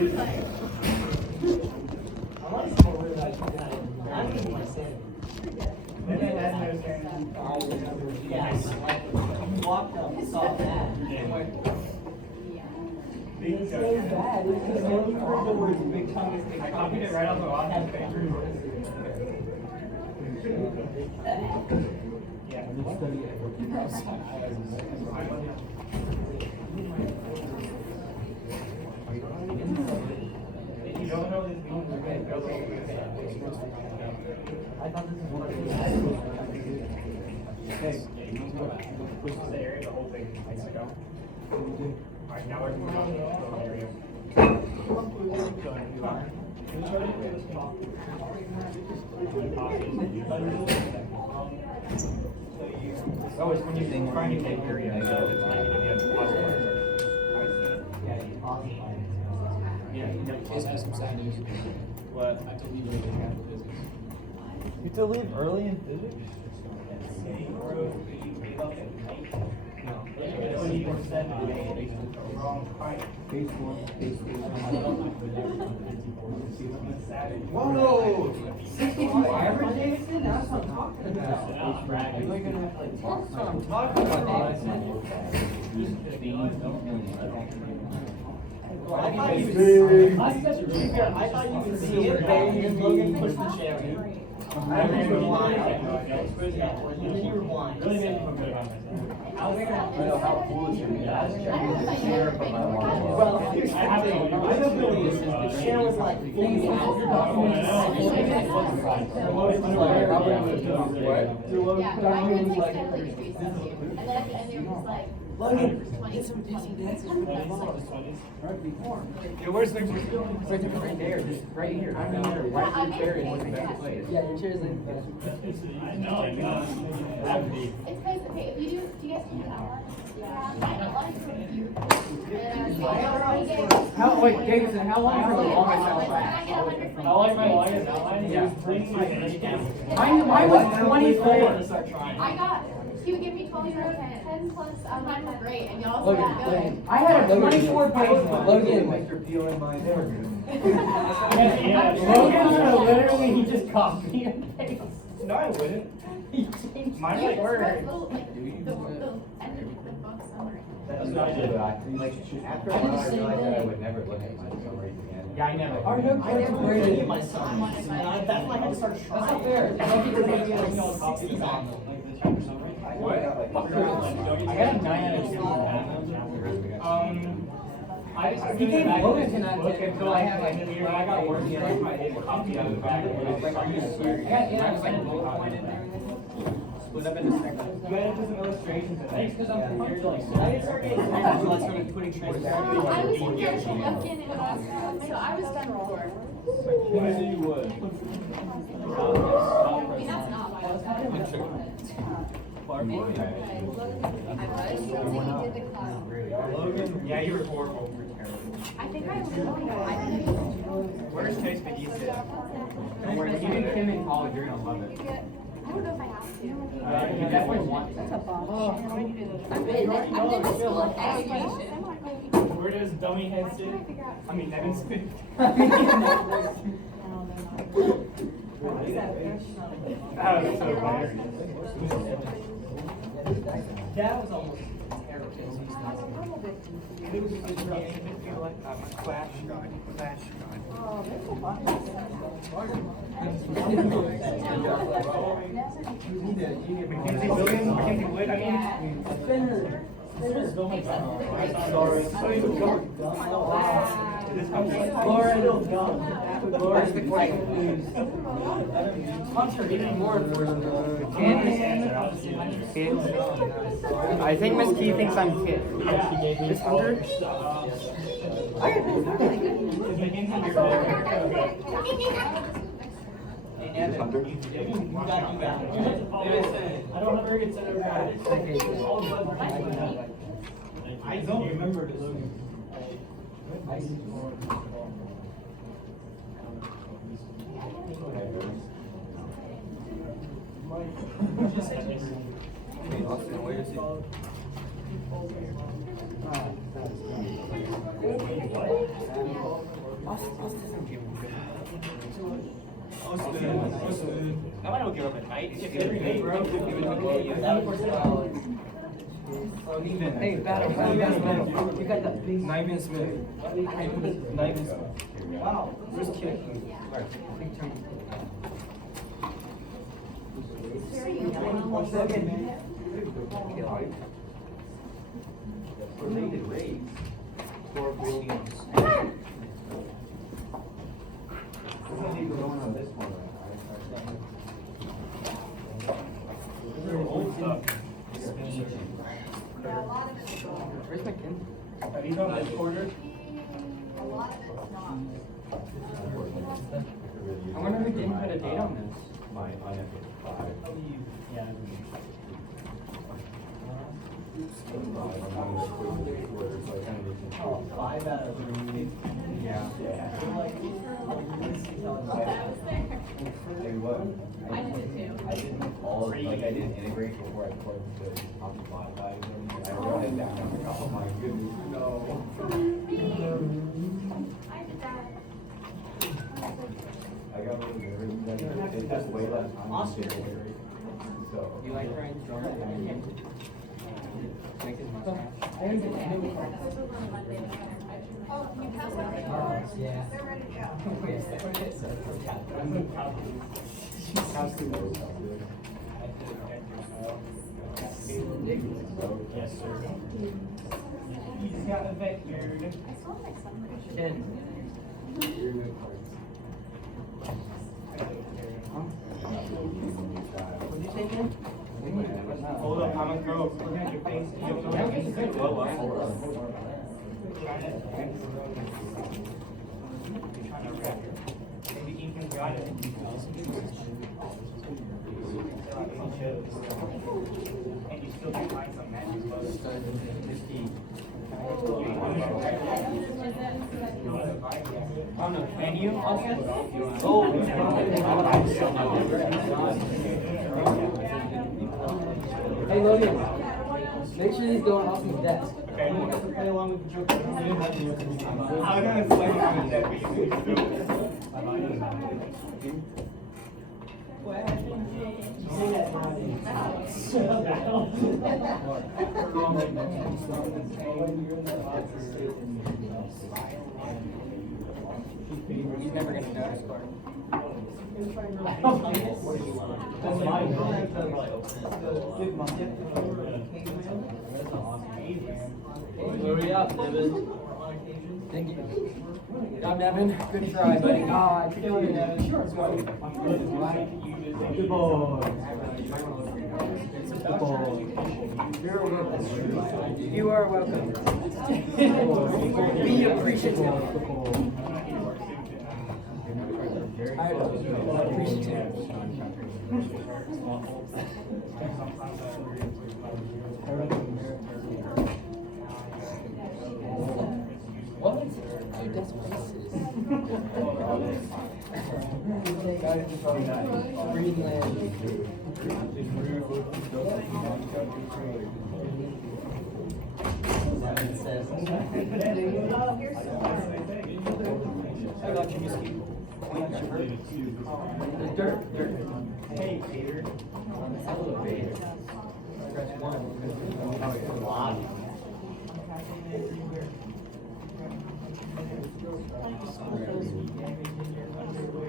Walked up and saw that. It's so bad. It's because when you heard the words big tongue is big tongue. I copied it right off the wall. Yeah. If you don't know this means, we're going to go over it. I thought this was one of the push the area, the whole thing needs to go. Alright, now we're moving on to the area. Oh, it's when you find a big area. What? I have to leave early in physics. You have to leave early in physics? Whoa! 65 Jason? That's what I'm talking about. That's what I'm talking about. I thought you could see it, baby. Logan pushed the chair. I remember why. You were blind. Really made me feel good about myself. I know how cool it is. Well, here's the thing. The chair was like fully out. Logan, get some dances with my mom. Yeah, where's the right there? Just right here. I'm in there. Right there is the best place. Yeah, your chair's in the I know. That would be. It's because, okay, if you do you guys do that one? Yeah. I don't like to review. Wait, Davidson, how long for the longest outline? I like my longest outline. Yeah. Mine was 24. I got, he would give me 12 euro 10 plus, mine was great, and y'all Logan, said good. I had a 24-page one. Logan, you're peeling my hair. Logan's literally, he just copied and pasted. No, I wouldn't. Mine You like wrote word. little, like, the end of the book summary. That's what I did. After a while, I realized that I would never look at my summaries again. Yeah, I never. Our notes I never are graded. read my summary. That's why I had to start trying. That's not fair. What? I got a 9 out of 10. He gave Logan an book until I had like when I got working, I like my copy of the back. I was like, are you serious? I was like bullet point in there. Split up into segments. You gotta do some illustrations and things because I'm familiar. I didn't start getting until I started putting transparency. I was in there to look in it, so I was done before. I knew you would. I mean, that's not why I was done. Logan, yeah, you were horrible. I think I literally, Worst case, but you did. Don't worry, if you did Kim in college, you're gonna love it. I don't know if I have to. You definitely want to. I'm in the school of education. Where does dummy head sit? I mean, Nevin sit. That was so hilarious. That was almost terrible. It was like Clash God. Clash God. Mackenzie Williams, Mackenzie Wood, I mean. Where's the question? Hunter, even more important. I think Miss Key thinks I'm Kid. Miss Hunter? I don't have very good center back. I don't remember this. I don't give up a night. It's every day, bro. Niven. Hey, battle. You got that, please. Niven Smith. Niven Smith. Wow. First kick. Related rates. 4 Williams. Going on this one, Old stuff. Where's my kin? Have you done this quarter? A lot of it's not. I wonder who didn't put a date on this. My unethical 5. Yeah. Oh, 5 out of 3. Yeah. It was. I did it too. I didn't all, like, I didn't integrate before I put the top and bottom values in. I wrote it down. I'm like, oh my goodness, no. I did that. I got really nervous. It just way less time. Awesome. So. You like Ryan's drawing? Make his mustache. Oh, you passed out the cards? Yeah. They're ready to go. Yes, sir. He's got a vector. I saw like somebody. Ken. What'd you say, Ken? Hold up, I'm gonna throw. Look at your face. You don't blow up. Maybe Ethan got it. And you still can find some magic on the menu also? Hey, Logan. Make sure he's going off his desk. Okay, I'm gonna play along with the joke. I'm gonna play along with that. He's never gonna notice, Clark. That's mine. Hurry up, Nevin. Thank you. Good job, Nevin. Good try, buddy. Ah, I killed you, Nevin. Sure, it's fine. Good boy. Good boy. You're welcome. You are welcome. Be appreciative. Appreciative. What? Dude, that's places. Greenland. I got you, Misty. Dirt. Hey, Peter.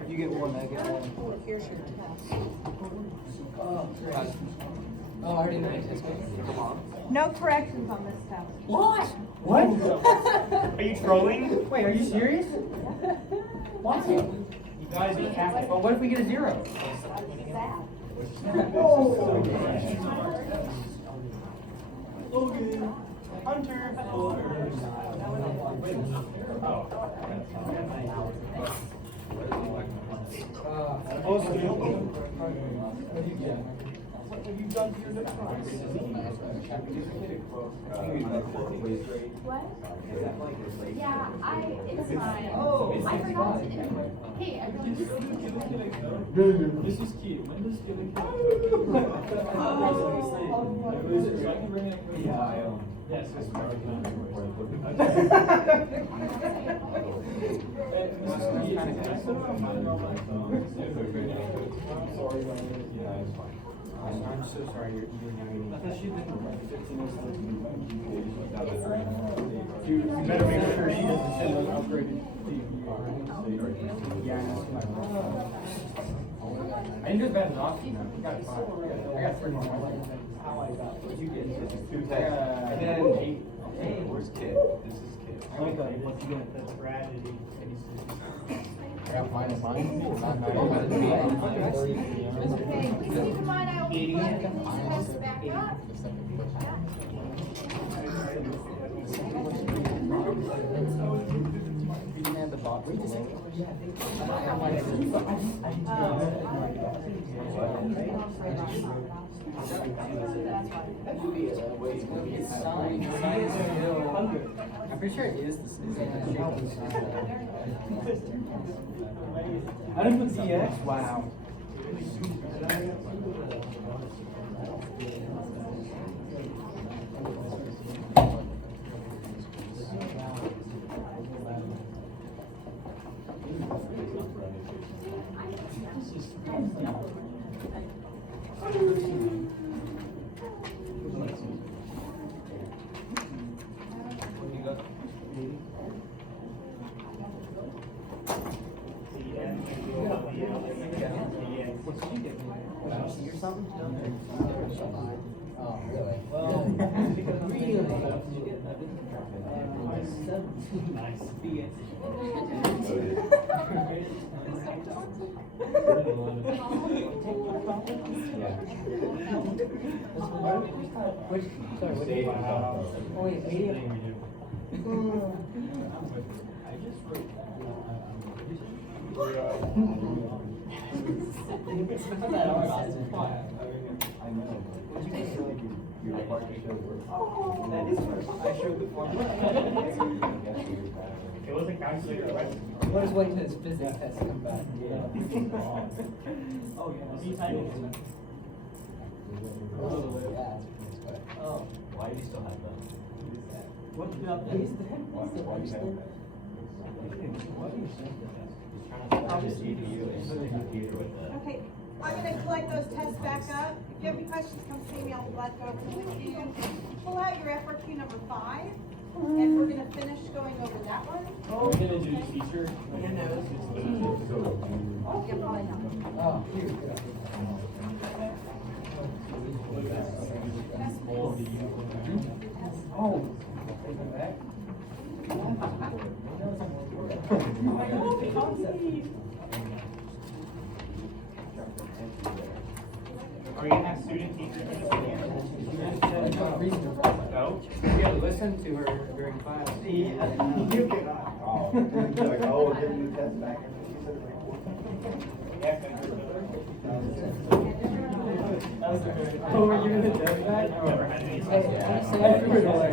You get one, I get one. Here's your test. Oh, I already know my test. Come on. No corrections on this test. What? What? Are you trolling? Wait, are you serious? What? You guys are Catholic. Well, what if we get a 0? Logan. Hunter. What? Yeah, it's mine. Oh, I forgot to input. Hey, everyone, just. This is cute. When does get Yes, kind of good. I'm so sorry, you're navigating. You better make sure she doesn't send those upgraded TV. Yeah, I know. I didn't do as bad as Austin though. He got 5. I got 3 more. What'd you get? Two Yeah. tests. And then 8. Hey, where's Kid? This is Kid. I like that. Once again, that's tragedy. I got mine and mine. Okay, please keep in mind I will be collecting these tests back up. You can add the box below. I'm pretty sure it is the same. I didn't put DX. Wow. Or something? Oh, really? Nice. Which, sorry, what do you Oh, wait, You're required to show work. That is first. I showed the formula. It wasn't calculated right. We'll just wait till his physics test come back. Oh, yeah. He typed it. Oh. Why do you still have them? What's the update? Why do you have that? He's trying to switch his GPU into the computer with the. Okay, I'm gonna collect those tests back up. If you have any questions, come see me. I'll be glad to go over them with you. Pull out your FRQ number 5, and we're gonna finish going over that one. Oh, we're gonna do teacher. Oh, yeah, probably not. Oh, here we go. Oh. Take them back. Are we gonna have student teachers? No? You have to listen to her during class. Oh, like, oh, we're getting the test back. And she said it Oh, were you gonna do that? Never had any. I threw it away.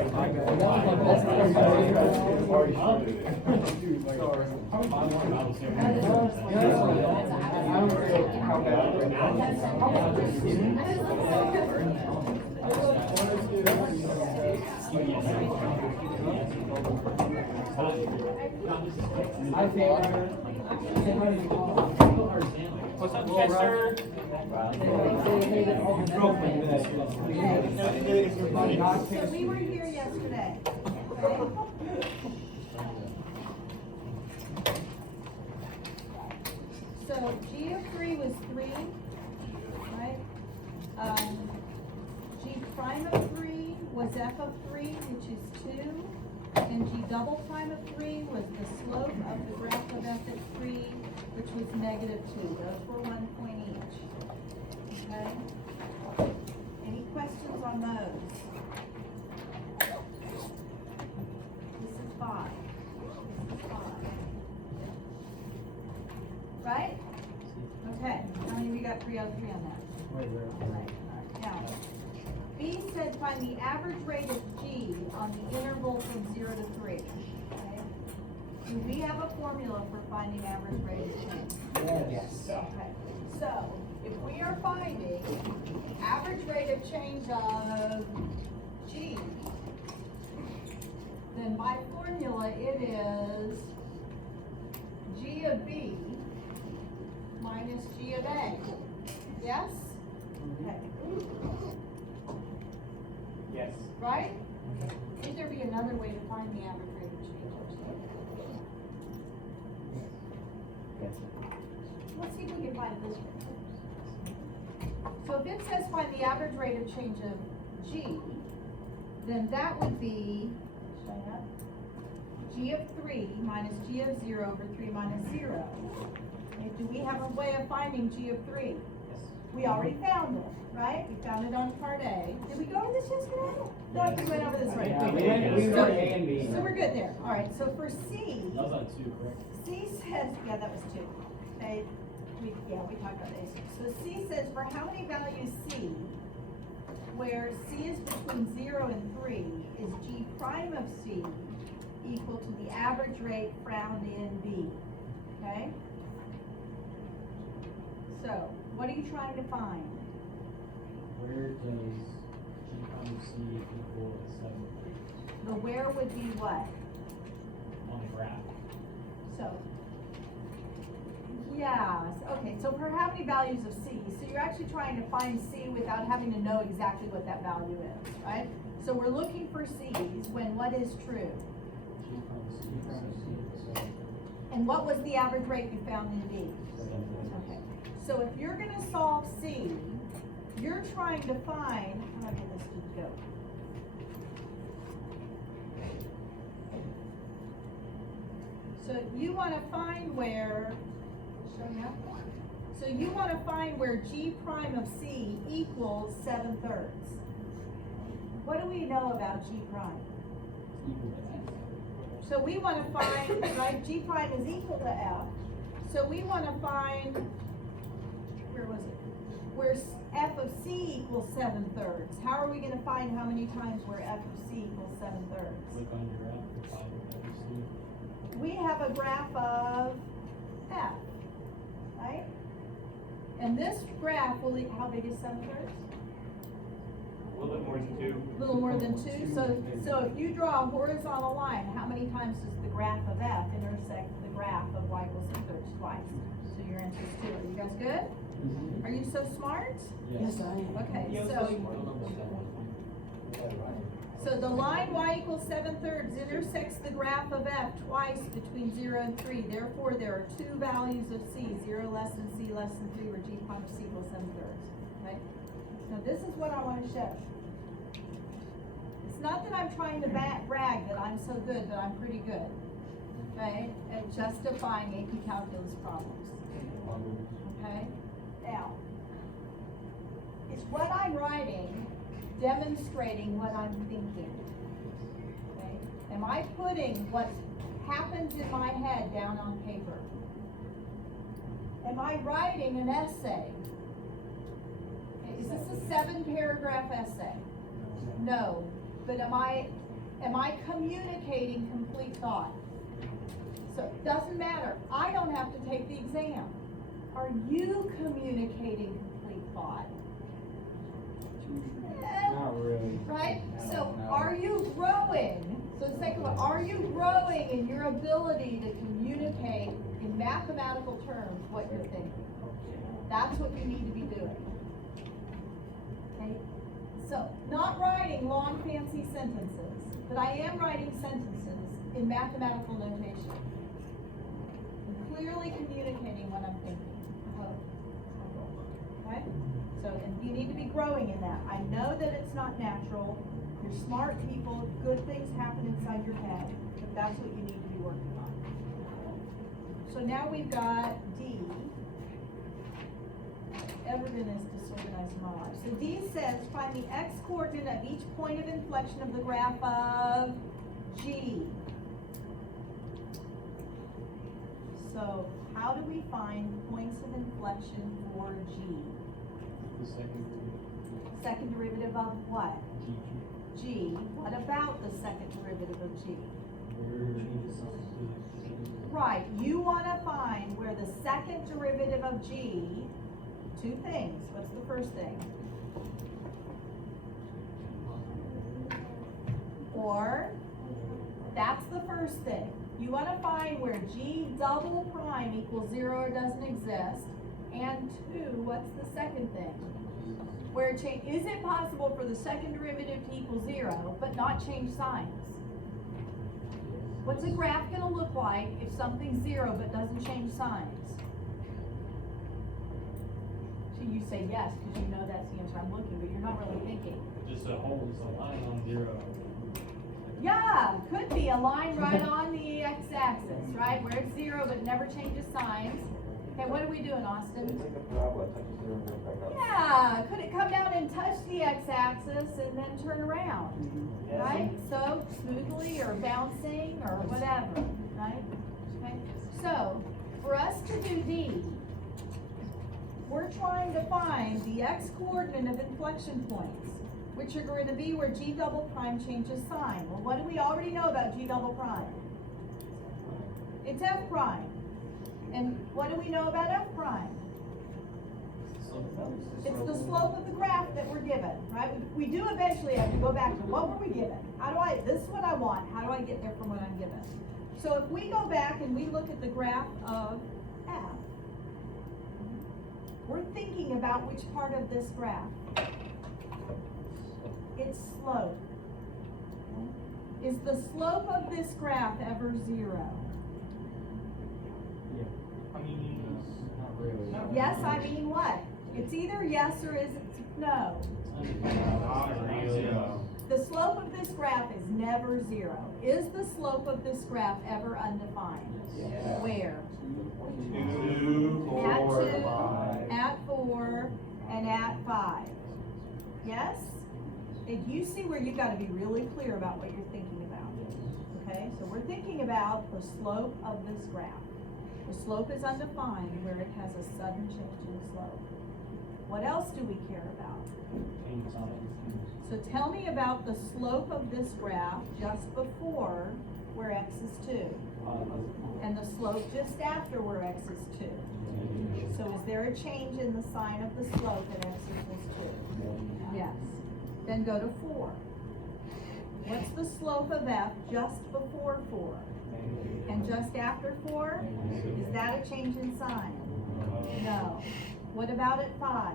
What's up, Chester? So we were here yesterday. Okay? So G of 3 was 3, right? G prime of 3 was F of 3, which is 2. And G double prime of 3 was the slope of the graph of F at 3, which was -2. Those were 1 point each. Okay? Any questions on those? This is 5. This is 5. Right? Okay. How many of you got 3 out of 3 on that? Right. Now, B said find the average rate of G on the interval from 0 to 3. Okay? Do we have a formula for finding average rate of change? Yes. Okay. So, if we are finding average rate of change of G, then by formula it is G of B minus G of A. Yes? Okay. Yes. Right? Could there be another way to find the average rate of change? Yes. Let's see if we can find it this way. So if it says find the average rate of change of G, then that would be, showing up, G of 3 minus G of 0 over 3 minus 0. Okay, do we have a way of finding G of 3? Yes. We already found it, right? We found it on part A. Did we go over this yesterday? No, we went over this right. Yeah, we Okay. went over A and B. So we're good there. All right, so for C, That was on 2, correct? C says, yeah, that was 2. Okay, we talked about A. So C says for how many values C, where C is between 0 and 3, is G prime of C equal to the average rate found in B, okay? So, what are you trying to find? Where does G prime of C equal 7 The where would be what? on the graph? So, yeah, okay, so for how many values of C? So you're actually trying to find C without having to know exactly what that value is, right? So we're looking for C's when what is true? G prime of C equals 7. And what was the average rate you found in B? Okay, so if you're gonna solve C, you're trying to find, how do I get this to go? So you wanna find where, showing up? So you wanna find where G prime of C equals 7/3. What do we know about G prime? Equal to F. So we wanna find, right, G prime is equal to F. So we wanna find, where was it? Where F of C equals 7/3. How are we gonna find how many times where F of C equals 7/3? Click on your graph to find what you see. We have a graph of F, right? And this graph will, how big is 7/3? A little bit more than 2. A little more than 2. So if you draw a horizontal line, how many times does the graph of F intersect the graph of Y equals 7/3? Twice. So your answer is 2. Are you guys good? Are you so smart? Yes, I am. Okay, Yeah, so the line Y equals 7/3 intersects the graph of F twice between 0 and 3. Therefore, there are 2 values of C, 0 less than C less than 3, where G prime of C equals 7/3. Okay? Now this is what I want to show. It's not that I'm trying to brag that I'm so good, but I'm pretty good, okay, at justifying AP calculus problems. Okay? Now, is what I'm writing demonstrating what I'm thinking? Okay? Am I putting what happens in my head down on paper? Am I writing an essay? Okay, is this a 7-paragraph essay? No. But am I communicating complete thought? So it doesn't matter. I don't have to take the exam. Are you communicating complete thought? Not really. Right? So are you growing? So the second one, are you growing in your ability to communicate in mathematical terms what you're thinking? That's what you need to be doing. Okay? So, not writing long fancy sentences, but I am writing sentences in mathematical notation. I'm clearly communicating what I'm thinking. Okay? So, and you need to be growing in that. I know that it's not natural. You're smart people. Good things happen inside your head. But that's what you need to be working on. So now we've got D. Everything is disorganized in my life. So D says, find the x-coordinate of each point of inflection of the graph of G. So how do we find points of inflection for G? The second Second derivative of what? G. G. What about the second derivative of G? Where G is Right, you want to find where the second derivative of G, 2 things. What's the first thing? Or, that's the first thing. You wanna find where G double prime equals 0 or doesn't exist. And 2, what's the second thing? Where is it possible for the second derivative to equal 0, but not change signs? What's a graph gonna look like if something's 0 but doesn't change signs? So you say yes, because you know that's the answer I'm looking, but you're not really thinking. Just a line on 0. Yeah, could be a line right on the x-axis, right? Where it's 0 but never changes signs. Okay, what are we doing, Austin? It's like a parabola, touches 0 and goes back up. Yeah, could it come down and touch the x-axis and then turn around? Right? So smoothly or bouncing or whatever, right? Okay. So for us to do D, we're trying to find the x-coordinate of inflection points, which are going to be where G double prime changes sign. Well, what do we already know about G double prime? It's F prime. And what do we know about F prime? It's the slope of the graph that we're given, right? We do eventually have to go back to what were we given? This is what I want. How do I get there from what I'm given? So if we go back and we look at the graph of F, we're thinking about which part of this graph? Its slope. Is the slope of this graph ever 0? I mean, not really. Yes, I mean what? It's either yes or is it no. The slope of this graph is never 0. Is the slope of this graph ever undefined? Yeah. Where? 2, At 4, 2, 5. at 4, and at 5. Yes? And you see where you've got to be really clear about what you're thinking about. Okay, so we're thinking about the slope of this graph. The slope is undefined where it has a sudden change in slope. What else do we care about? So tell me about the slope of this graph just before where x is 2. And the slope just after where x is 2. So is there a change in the sign of the slope at x equals 2? Yes. Then go to 4. What's the slope of f just before 4? And just after 4? Is that a change in sign? No. What about at 5?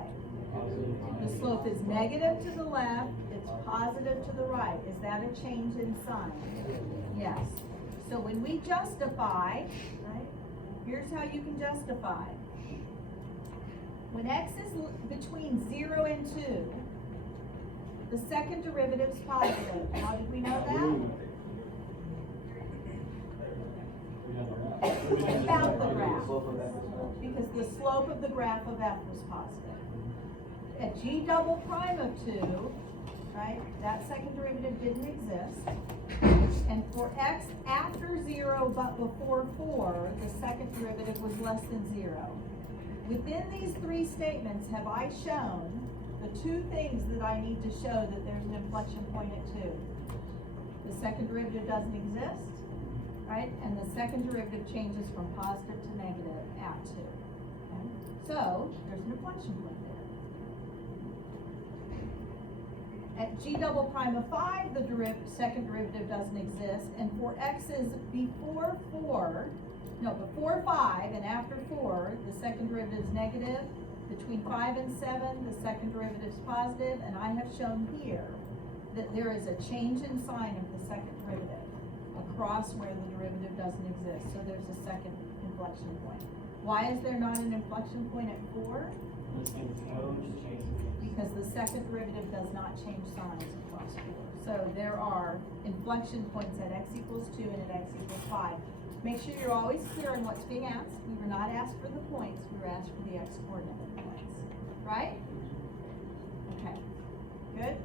The slope is negative to the left, it's positive to the right. Is that a change in sign? Yes. So when we justify, right, here's how you can justify. When x is between 0 and 2, the second derivative is positive. How did we know that? About the graph. Because the slope of the graph of f was positive. At G double prime of 2, right, that second derivative didn't exist. And for x after 0 but before 4, the second derivative was less than 0. Within these 3 statements, have I shown the 2 things that I need to show that there's an inflection point at 2? The second derivative doesn't exist, right? And the second derivative changes from positive to negative at 2. Okay? So there's an inflection point there. At G double prime of 5, the second derivative doesn't exist, and for x's before 5 and after 4, the second derivative is negative. Between 5 and 7, the second derivative is positive, and I have shown here that there is a change in sign of the second derivative across where the derivative doesn't exist. So there's a second inflection point. Why is there not an inflection point at 4? Because the second derivative does not change signs across 4. So there are inflection points at x equals 2 and at x equals 5. Make sure you're always clear on what's being asked. We were not asked for the points, we were asked for the x coordinate points. Right? Okay. Good?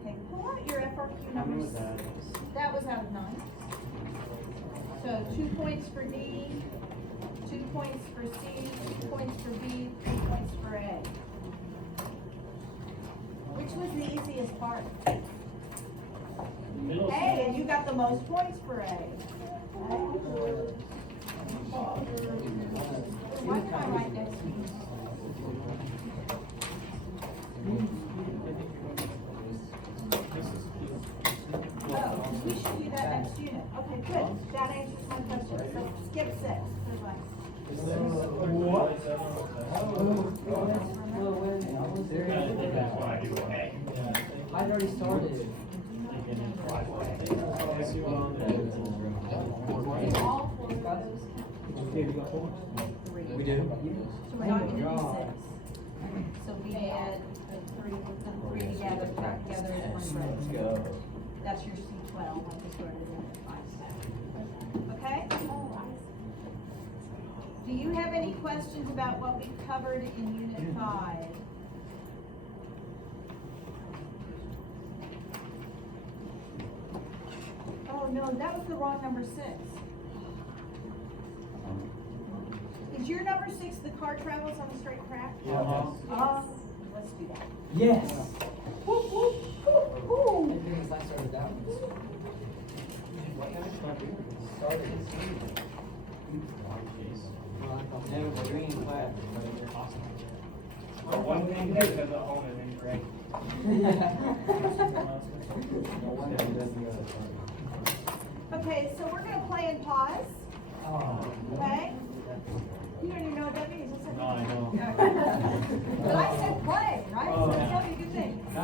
Okay, pull out your FRQ numbers. That was out of 9. So 2 points for D, 2 points for C, 2 points for B, 3 points for A. Which was the easiest part? A, and you got the most points for A. Why did I write next to you? Oh, did we show you that answers my question, so skip 6, goodbye. I'd already started. All 4 of those count. 3. We do? So we're not gonna do 6. So we add the 3 together, count together as one Let's row. go. That's your C12, like we started in at 5. Okay? Do you have any questions about what we covered in Unit 5? Oh, no, that was the wrong number 6. Is your number 6 the car travels on the straight track? Let's do that. Yes. Woo, woo, woo, woo. I think I started that one. Never the green class. But one thing that says at home is incorrect. Okay, so we're gonna play and pause, okay? You don't even know what that means. What's that? No, I know. But I said play, right? So that's probably a good thing. I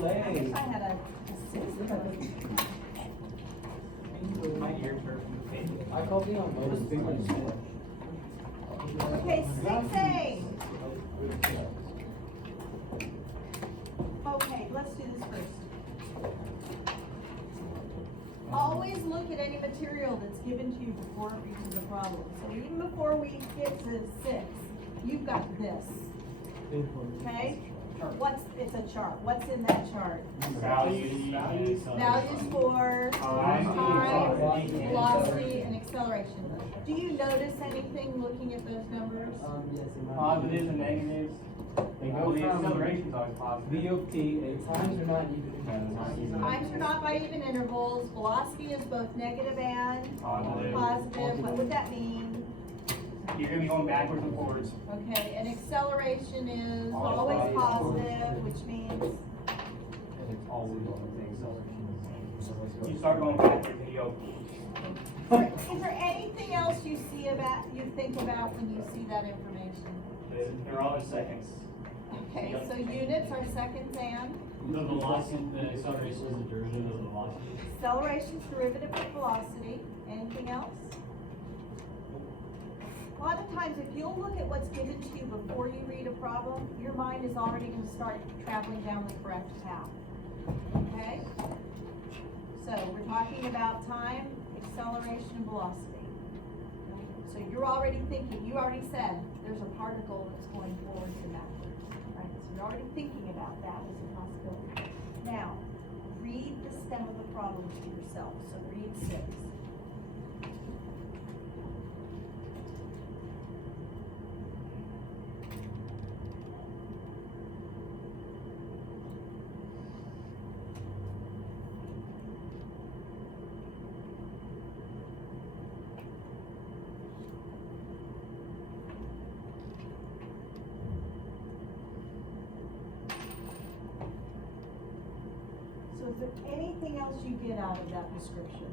wish I had a 6. My ears hurt from the pain. I called you on those big ones. Okay, 6A. Okay, let's do this first. Always look at any material that's given to you before it reaches the problem. So even before we get to 6, you've got this. Okay? It's a chart. What's in that chart? Values. Values for time, velocity, and acceleration. Do you notice anything looking at those numbers? Yes, in my. Positives and negatives. They go the acceleration's always positive. VOP, times are not even. Times are not by even intervals. Velocity is both negative and Positive. positive. What would that mean? You're gonna be going backwards and forwards. Okay, and acceleration is always positive, which means, You start going backwards and you go. is there anything else you think about when you see that information? They're all in seconds. Okay, so units are seconds and The velocity, the acceleration is the derivative of the velocity. acceleration's derivative of velocity. Anything else? A lot of times, if you'll look at what's given to you before you read a problem, your mind is already going to start traveling down the correct path. Okay? So we're talking about time, acceleration, and velocity. So you're already thinking, you already said there's a particle that's going forwards and backwards. Right? So you're already thinking about that as a possibility. Now, read the stem of the problem to yourself. So read 6. So is there anything else you get out of that description?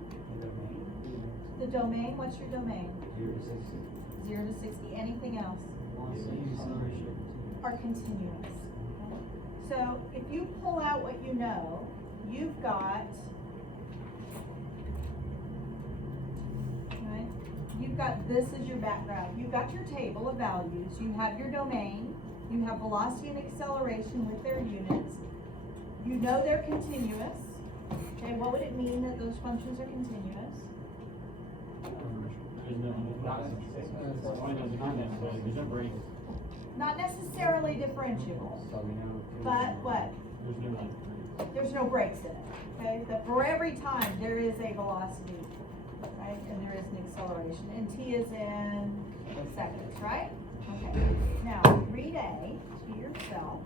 The domain, what's your domain? 0 to 60. Anything else? Are continuous. So if you pull out what you know, you've got, right? You've got this as your background. You've got your table of values. You have your domain. You have velocity and acceleration with their units. You know they're continuous. Okay, what would it mean that those functions are continuous? There's no break. Not necessarily differentiable, but what? There's no breaks in it, okay? That for every time there is a velocity, right? And there is an acceleration, and t is in seconds, right? Okay, now read A to yourself.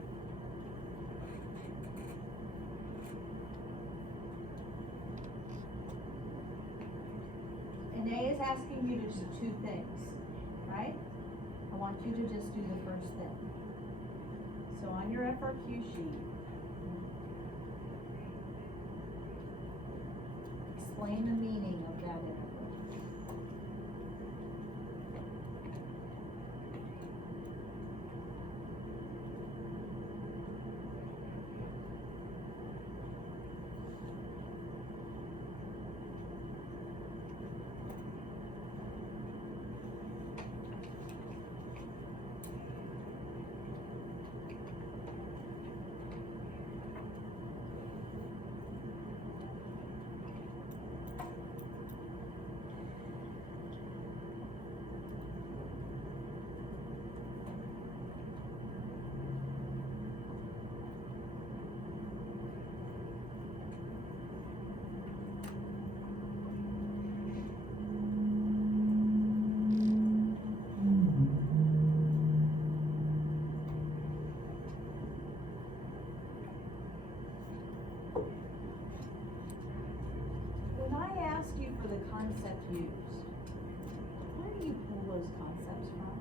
And A is asking you to do 2 things, right? I want you to just do the first thing. So on your FRQ sheet, explain the meaning of that integral. When I asked you for the concept used, where do you pull those concepts from?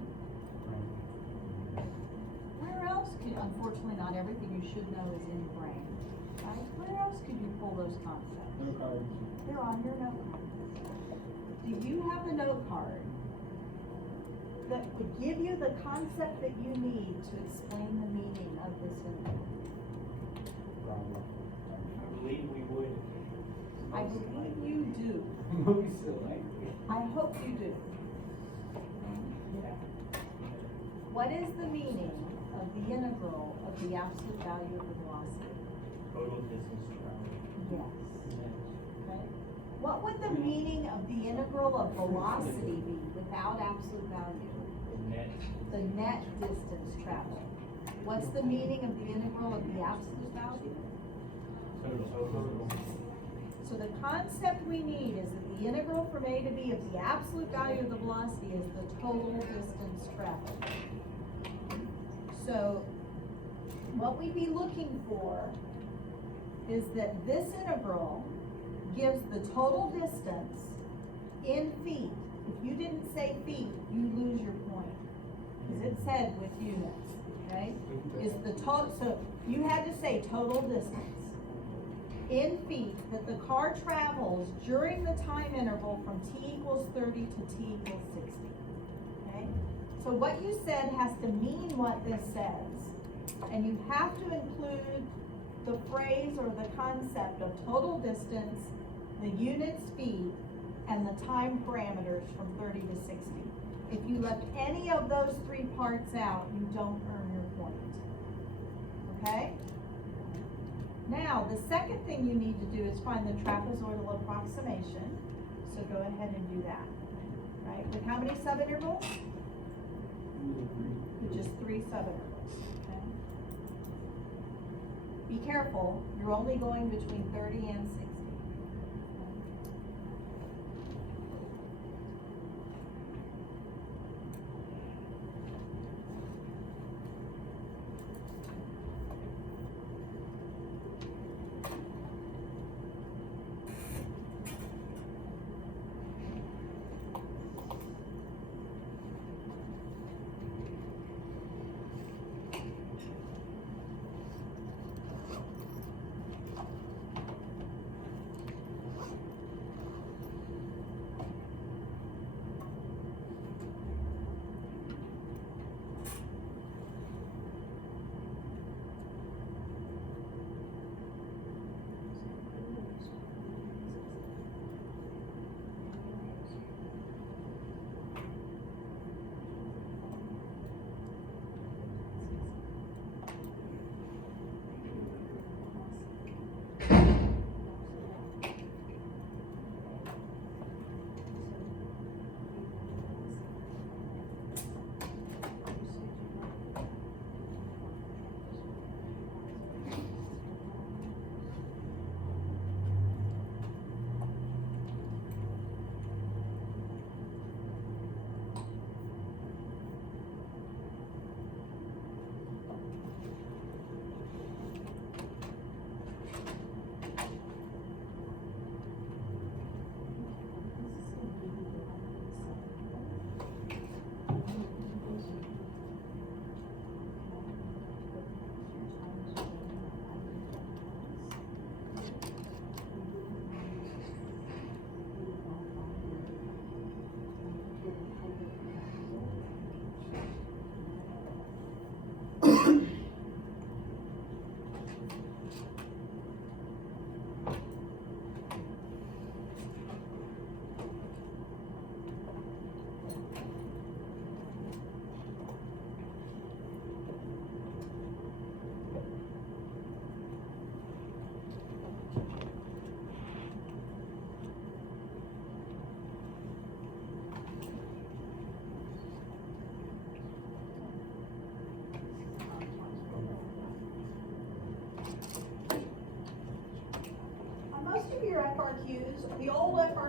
Where else could, unfortunately, not everything you should know is in your brain, right? Where else could you pull those concepts? No cards. They're on your note card. Do you have a note card that would give you the concept that you need to explain the meaning of this integral? I believe we would. I believe you do. Most likely. I hope you do. What is the meaning of the integral of the absolute value of the velocity? Total distance traveled. Yes. Okay. What would the meaning of the integral of velocity be without absolute value? Net. The net distance traveled. What's the meaning of the integral of the absolute value? Total. So the concept we need is that the integral from A to B of the absolute value of the velocity is the total distance traveled. So what we'd be looking for is that this integral gives the total distance in feet. If you didn't say feet, you lose your point. Because it said with units, okay? Is the total, so you had to say total distance in feet that the car travels during the time interval from t equals 30 to t equals 60, okay? So what you said has to mean what this says, and you have to include the phrase or the concept of total distance, the units feet, and the time parameters from 30 to 60. If you left any of those three parts out, you don't earn your point, okay? Now, the second thing you need to do is find the trapezoidal approximation. So go ahead and do that, right? With how many subintervals? With just 3 subintervals, okay? Be careful, you're only going between 30 and 60.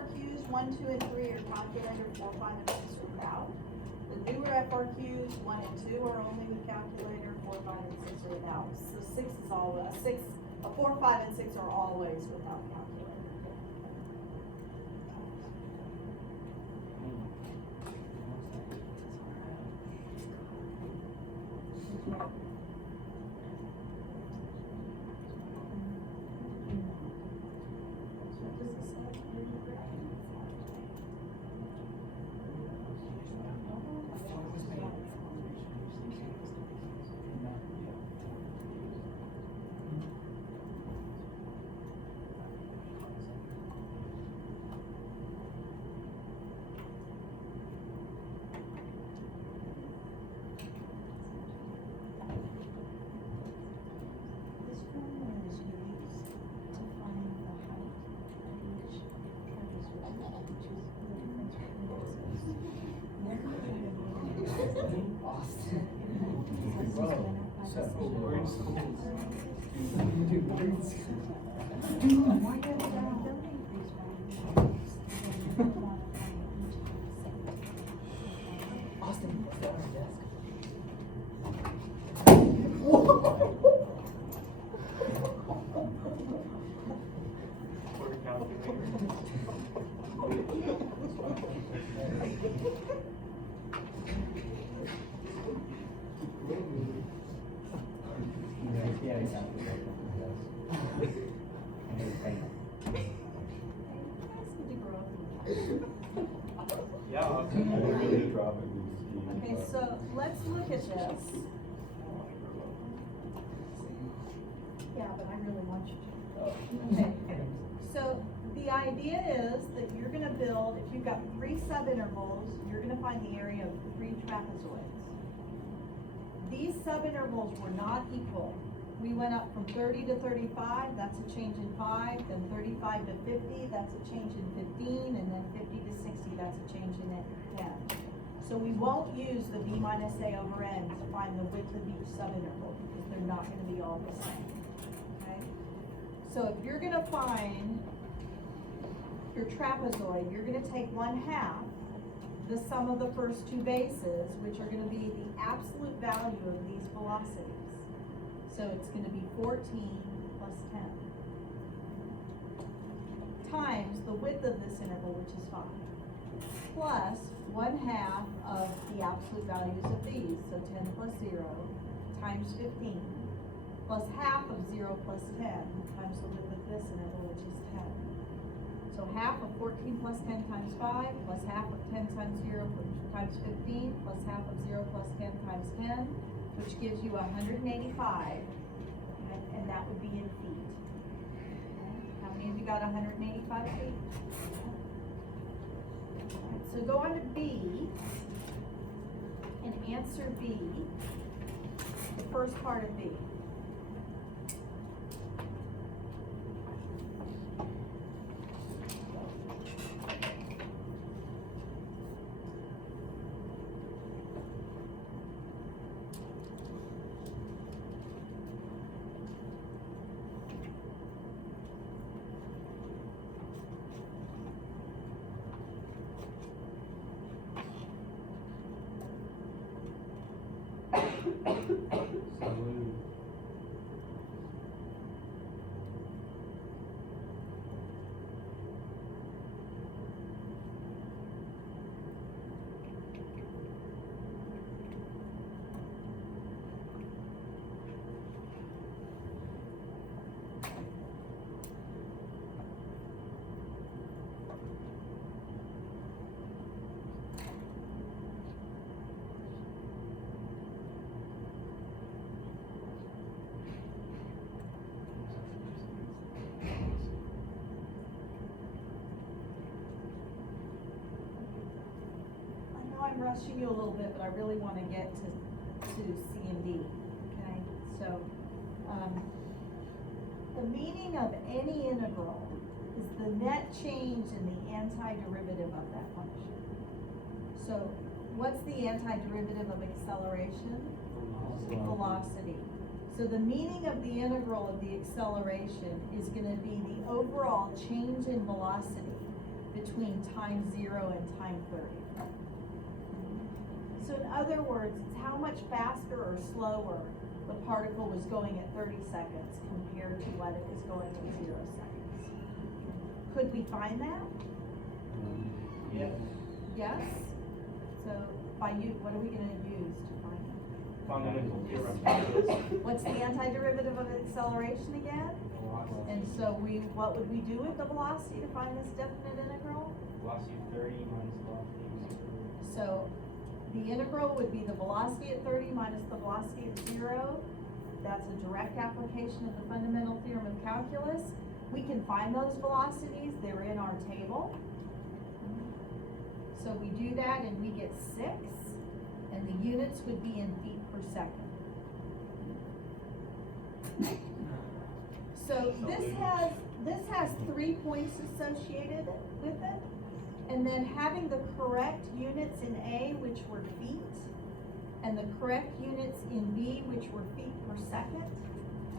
FRQs 1, 2, and 3 are calculator, 4, 5, and 6 are without. The newer FRQs 1 and 2 are only with calculator, 4, 5, and 6 are without. So 6 is always, 4, 5, and 6 are always without calculator. This formula is used to find the height of each trapezoid, which is the difference between the Austin. Austin, what's that on your desk? Yeah, exactly. Yeah. Okay, so let's look at this. Yeah, but I really want you to. Okay, so the idea is that you're gonna build, if you've got 3 subintervals, you're gonna find the area of 3 trapezoids. These subintervals were not equal. We went up from 30 to 35, that's a change in 5, then 35 to 50, that's a change in 15, and then 50 to 60, that's a change in 10. So we won't use the B minus A over N to find the width of each subinterval, because they're not gonna be all the same, okay? So if you're gonna find your trapezoid, you're gonna take 1/2 the sum of the first 2 bases, which are gonna be the absolute value of these velocities. So it's gonna be 14 plus 10, times the width of this interval, which is 5, plus 1/2 of the absolute values of these, so 10 plus 0, times 15, plus half of 0 plus 10, times the width of this interval, which is 10. So half of 14 plus 10 times 5, plus half of 10 times 0 times 15, plus half of 0 plus 10 times 10, which gives you 185, and that would be in feet. How many of you got 185 feet? So go on to B, and answer B, the first part of B. I'm rushing you a little bit, but I really want to get to C and D, okay? So, the meaning of any integral is the net change in the antiderivative of that function. So, what's the antiderivative of acceleration? Velocity. So the meaning of the integral of the acceleration is going to be the overall change in velocity between time 0 and time 30. So in other words, it's how much faster or slower the particle was going at 30 seconds compared to what it was going at 0 seconds. Could we find that? Yes. Yes? So what are we gonna use to find it? Fundamental theorem. What's the antiderivative of acceleration again? And so what would we do with the velocity to find this definite integral? Velocity of 30 minus velocity of 0. So the integral would be the velocity at 30 minus the velocity at 0. That's a direct application of the fundamental theorem of calculus. We can find those velocities, they're in our table. So we do that and we get 6, and the units would be in feet per second. So this has 3 points associated with it, and then having the correct units in A, which were feet, and the correct units in B, which were feet per second.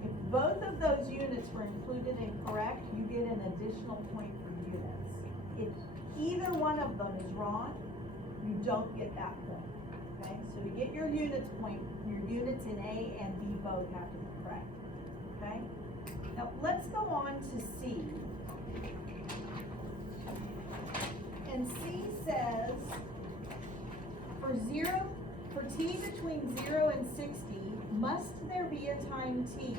If both of those units were included and correct, you get an additional point for units. If either one of them is wrong, you don't get that point. Okay, so to get your units point, your units in A and B both have to be correct. Okay, now let's go on to C. And C says for t between 0 and 60, must there be a time t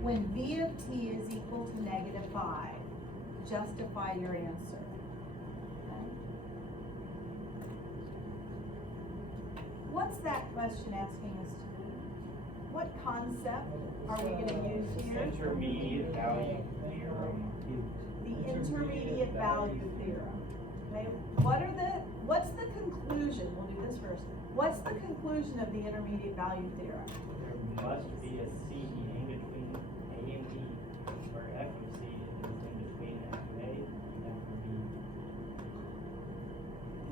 when v of t is equal to -5? Justify your answer. Okay. What's that question asking us to do? What concept are we going to use here? Intermediate value theorem. The intermediate value theorem. Okay, what's the conclusion? We'll do this first. What's the conclusion of the intermediate value theorem? There must be a C in between A and B, where F of C is in between F of A and F of B.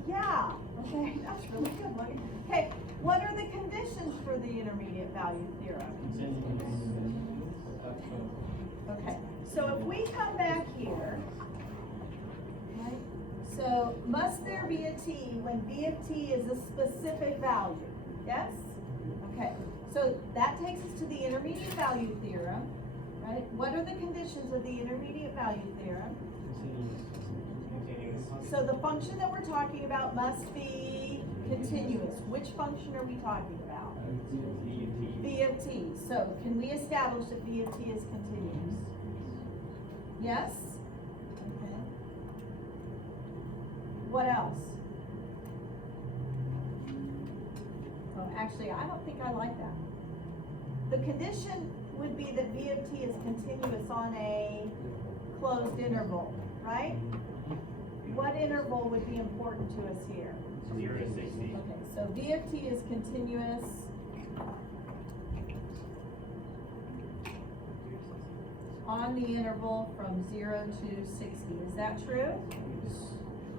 Yeah, okay, that's really good. Okay, what are the conditions for the intermediate value theorem? Okay, so if we come back here, right, so must there be a t when v of t is a specific value? Yes? Okay, so that takes us to the intermediate value theorem, right? What are the conditions of the intermediate value theorem? Continuous. So the function that we're talking about must be continuous. Which function are we talking about? V of T. V of t. So can we establish that v of t is continuous? Yes? Okay. What else? Oh, actually, I don't think I like that. The condition would be that v of t is continuous on a closed interval, right? What interval would be important to us here? 0 to 60. Okay, so v of t is continuous on the interval from 0 to 60. Is that true?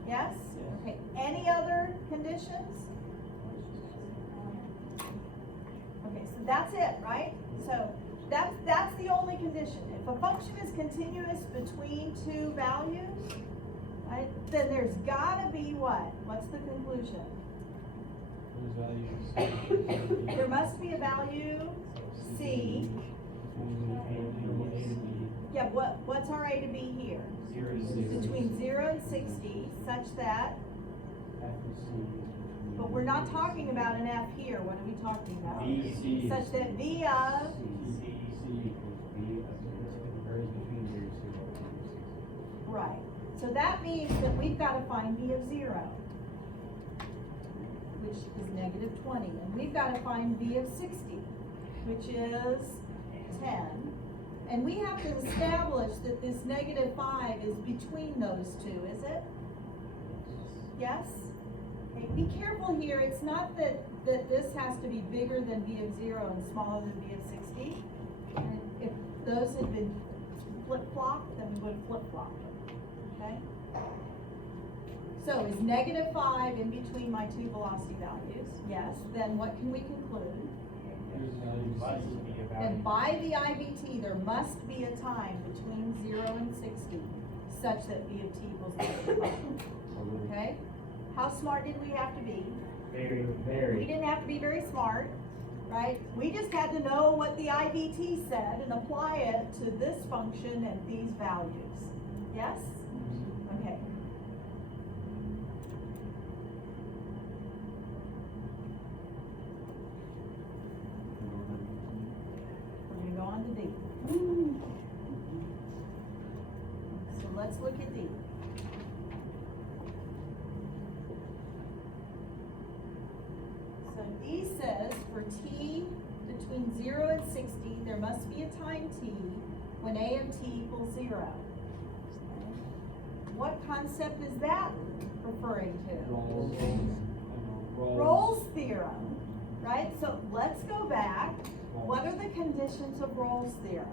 Yes? Okay, any other conditions? Okay, so that's it, right? So that's the only condition. If a function is continuous between two values, right, then there's gotta be what? What's the conclusion? There must be a value C. Yeah, what's our A to B here? 0 to 60. Between 0 and 60, such that, but we're not talking about an F here. What are we talking about? V. Such that V of, right. So that means that we've got to find V of 0, which is -20. And we've got to find V of 60, which is 10. And we have to establish that this -5 is between those two, is it? Yes? Okay, be careful here. It's not that this has to be bigger than V of 0 and smaller than V of 60. And if those had been flip-flopped, then we would have flip-flopped them. Okay? So is -5 in between my two velocity values? Yes. Then what can we conclude? Must be a value. And by the IVT, there must be a time between 0 and 60, such that B of t equals -5. Okay? How smart did we have to be? Very, We very. didn't have to be very smart, right? We just had to know what the IVT said and apply it to this function at these values. Yes? Okay. We're gonna go on to D. So let's look at D. So D says for t between 0 and 60, there must be a time t when a of t equals 0. Okay. What concept is that referring to? Rolle's theorem, right? So let's go back. What are the conditions of Rolle's theorem?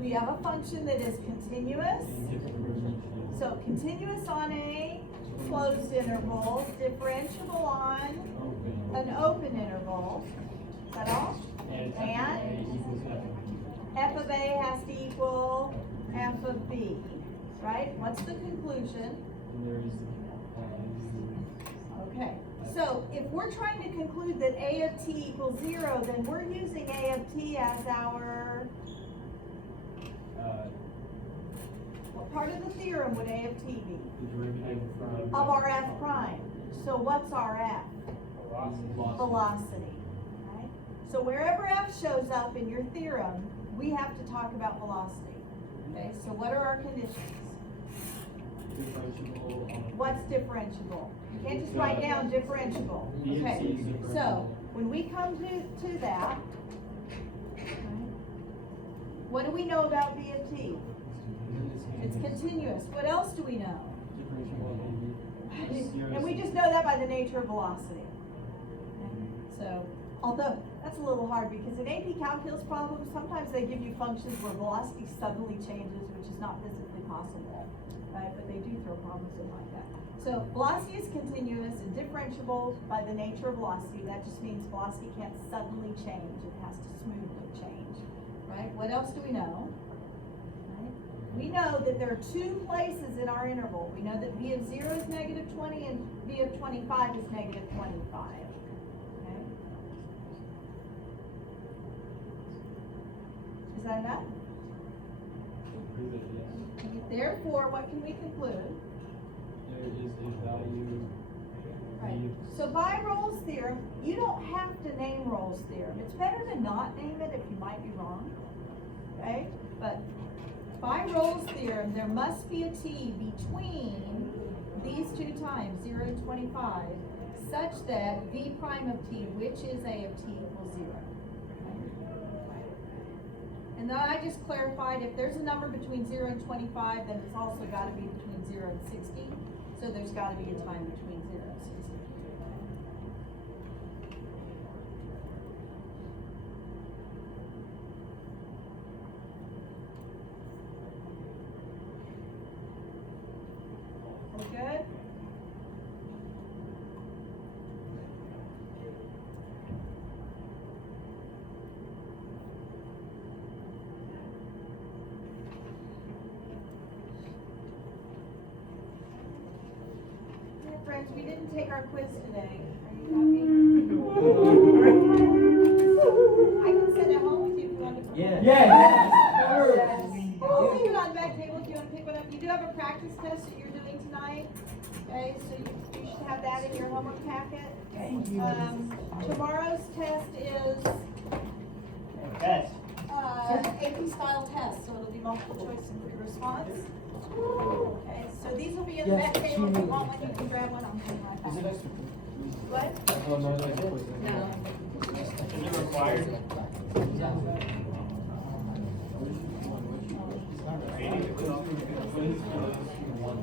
We have a function that is continuous. So continuous on a closed interval, differentiable on an open interval. Is that all? And f of a has to equal f of b, right? What's the conclusion? Okay, so if we're trying to conclude that a of t equals 0, then we're using a of t as our, what part of the theorem would a of t be? Of our f prime. So what's our f? Velocity. Right? So wherever f shows up in your theorem, we have to talk about velocity. Okay, so what are our conditions? What's differentiable? You can't just write down differentiable. Okay, so when we come to that, what do we know about B of t? It's continuous. What else do we know? And we just know that by the nature of velocity. Okay? So, although that's a little hard because in AP calculus problems, sometimes they give you functions where velocity suddenly changes, which is not physically possible, right? But they do throw problems in like that. So velocity is continuous and differentiable by the nature of velocity. That just means velocity can't suddenly change. It has to smoothly change, right? What else do we know? We know that there are two places in our interval. We know that B of 0 is -20 and B of 25 is -25. Okay? Is that enough? Therefore, what can we conclude? There is a value. Right. So by Rolle's theorem, you don't have to name Rolle's theorem. It's better to not name it if you might be wrong. Okay? But by Rolle's theorem, there must be a t between these two times, 0 and 25, such that v prime of t, which is a of t, equals 0. And then I just clarified, if there's a number between 0 and 25, then it's also got to be between 0 and 60. So there's got to be a time between 0 and 60. Good? Yeah, friends, we didn't take our quiz today. Are you happy? I can send it home with you if you want to. Yes. Yes. We'll leave it on the back table if you want to pick one up. You do have a practice test that you're doing tonight. Okay, so you should have that in your homework packet. Thank you. Tomorrow's test is Test. AP style test, so it'll be multiple choice and response. Okay, so these will be in the back table. If you want one, you can grab one. I'll bring mine back. What? No. Is it required?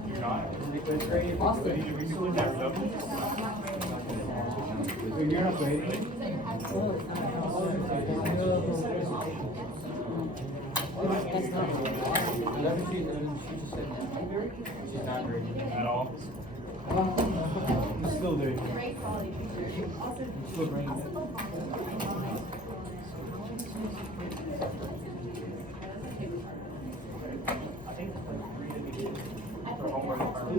You're not? You're not grading? She's not very At all? I'm still there. Great quality picture. Still grading. homework from.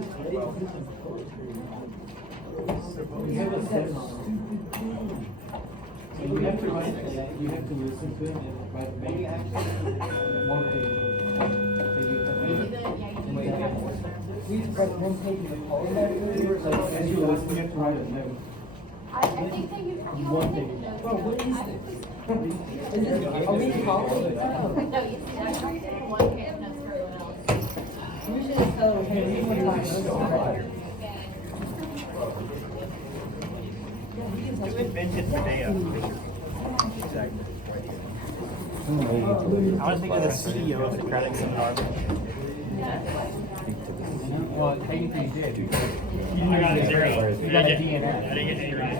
You have a sense. So you have to write it, you have to listen to it and write it. Maybe actually one page. Please write one page of the poem. As you listen, you have to write it. I think that you One only page. take notes. Well, what is this? No, you see, that's why you're taking one page of notes for everyone else. Who invented the day of? Exactly. I was thinking of the CEO of the credit seminar. Well, technically you did. I got a zero. You got a D in it. I didn't get any right.